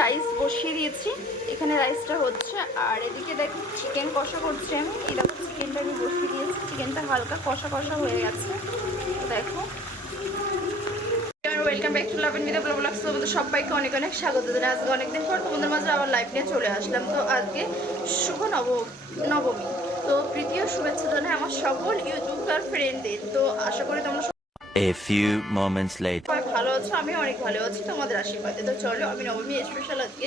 Rice বসিয়ে দিয়েছি। এখানে রাইসটা হচ্ছে আর এদিকে দেখো চিকেন কষা করছি আমি। এই দেখো চিকেনটা আমি বসিয়ে দিয়েছি। চিকেনটা হালকা কষা কষা হয়ে গেছে। দেখো। Welcome back to love and Mida blogs তোমাদের সবাইকে অনেক অনেক স্বাগত জানাই। আজকে অনেকদিন পর তোমাদের মাঝে আবার লাইভ নিয়ে চলে আসলাম। তো আজকে শুভ নব নবমী। তো তৃতীয় শুভেচ্ছা জানাই আমার সকল ইউটিউবার ফ্রেন্ডদের তো আশা করি তোমরা A few moments later. ভালো আছো? আমি অনেক ভালো আছি, তোমাদের আশীর্বাদে। তো চলো, আমি নবমী স্পেশাল আজকে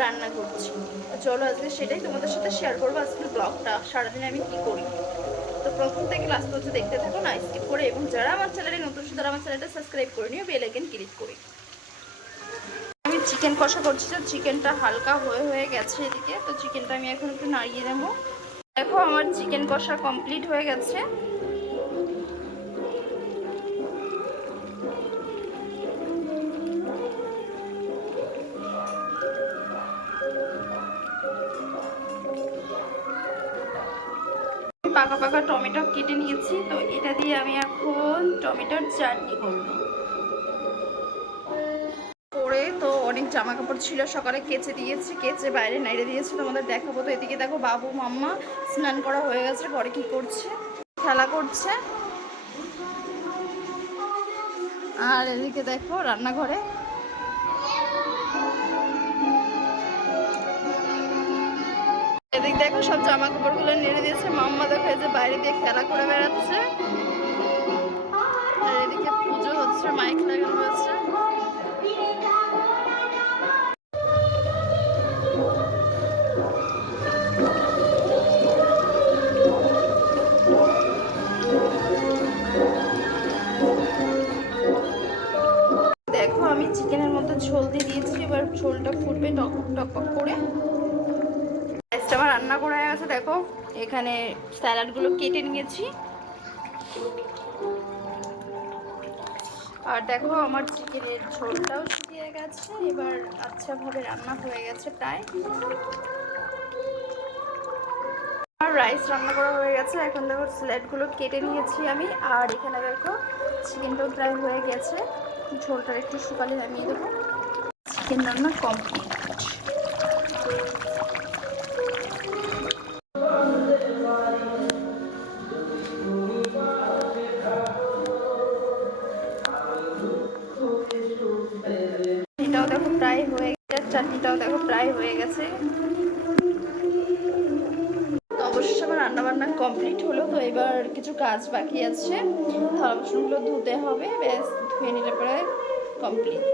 রান্না করছি। তো চলো, আজকে সেটাই তোমাদের সাথে শেয়ার করব আজকে ব্লগটা সারাদিনে আমি কি করি? তো প্রথম থেকে লাস্ট পর্যন্ত দেখতে থাকো, না স্কিপ করে। এবং যারা আমার চ্যানেলে নতুন তারা আমার চ্যানেলটা সাবস্ক্রাইব করে নিও বেল আইকন ক্লিক করে। আমি চিকেন কষা করছি, তো চিকেনটা হালকা হয়ে হয়ে গেছে এদিকে। তো চিকেনটা আমি এখন একটু নাড়িয়ে নেব। দেখো, আমার চিকেন কষা কমপ্লিট হয়ে গেছে। পাকা পাকা টমেটো কেটে নিয়েছি, তো এটা দিয়ে আমি এখন টমেটোর চাটনি করব। করে তো অনেক জামা কাপড় ছিল, সকালে কেচে দিয়েছি, কেচে বাইরে নাইড়ে দিয়েছি, তোমাদের দেখাবো। তো এদিকে দেখো বাবু, মাম্মা স্নান করা হয়ে গেছে, ঘরে কি করছে? খেলা করছে। আর এদিকে দেখো রান্নাঘরে এদিক দেখো, সব জামা কাপড়গুলো নেড়ে দিয়েছে। মাম্মা দেখো যে বাইরে দিয়ে খেলা করে বেড়াচ্ছে। এদিকে পুজো হচ্ছে, মাইক লাগানো হয়েছে দেখো, আমি চিকেনের মধ্যে ঝোল দিয়ে দিয়েছি, এবার ঝোলটা ফুটবে টক টক করে। রাইসটা আমার রান্না করা হয়ে গেছে, দেখো। এখানে স্যালাডগুলো কেটে নিয়েছি। আর দেখো, আমার চিকেনের ঝোলটাও শুকিয়ে গেছে। এবার আচ্ছাভাবে রান্না হয়ে গেছে প্রায়। আর রাইস রান্না করা হয়ে গেছে। এখন দেখো, স্যালাডগুলো কেটে নিয়েছি আমি। আর এখানে দেখো, চিকেনটাও প্রায় হয়ে গেছে। ঝোলটা একটু শুকালে নামিয়ে দেবো। চিকেন রান্না কমপ্লিট। চাটনিটাও দেখো প্রায় হয়ে গেছে। তো অবশ্যই আমার রান্না বান্না কমপ্লিট হলো, তো এবার কিছু কাজ বাকি আছে। থালা বাসনগুলো ধুতে হবে, ব্যাস, ধুয়ে নিলে পরে কমপ্লিট।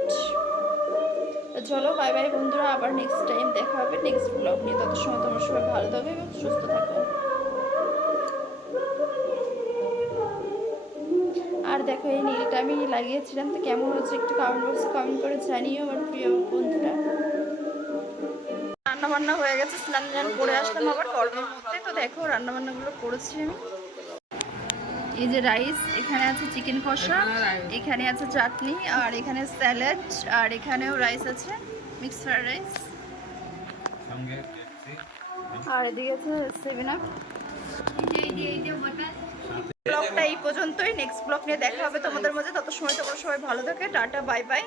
চলো বাই বাই বন্ধুরা, আবার নেক্সট টাইম দেখা হবে নেক্সট ব্লগ নিয়ে। তত সময় তোমার সবাই ভালো থাকবে এবং সুস্থ থাকো। দেখো এই নীলটা আমি লাগিয়েছিলাম তো কেমন হচ্ছে একটু কমেন্ট বক্সে কমেন্ট করে জানিও আমার প্রিয় বন্ধুরা। রান্না বান্না হয়ে গেছে স্নান টান করে আসলাম আবার গরমের মধ্যে তো দেখো রান্না বান্নাগুলো করেছি আমি। এই যে রাইস এখানে আছে চিকেন কষা এখানে আছে চাটনি আর এখানে স্যালাড আর এখানেও রাইস আছে মিক্স ফ্রাইড রাইস আর এদিকে আছে সেভেন আপ ব্লগটা এই নেক্সট ব্লগ নিয়ে দেখা হবে তোমাদের মাঝে। তত সময় তোমরা সবাই ভালো থাকে, টাটা বাই বাই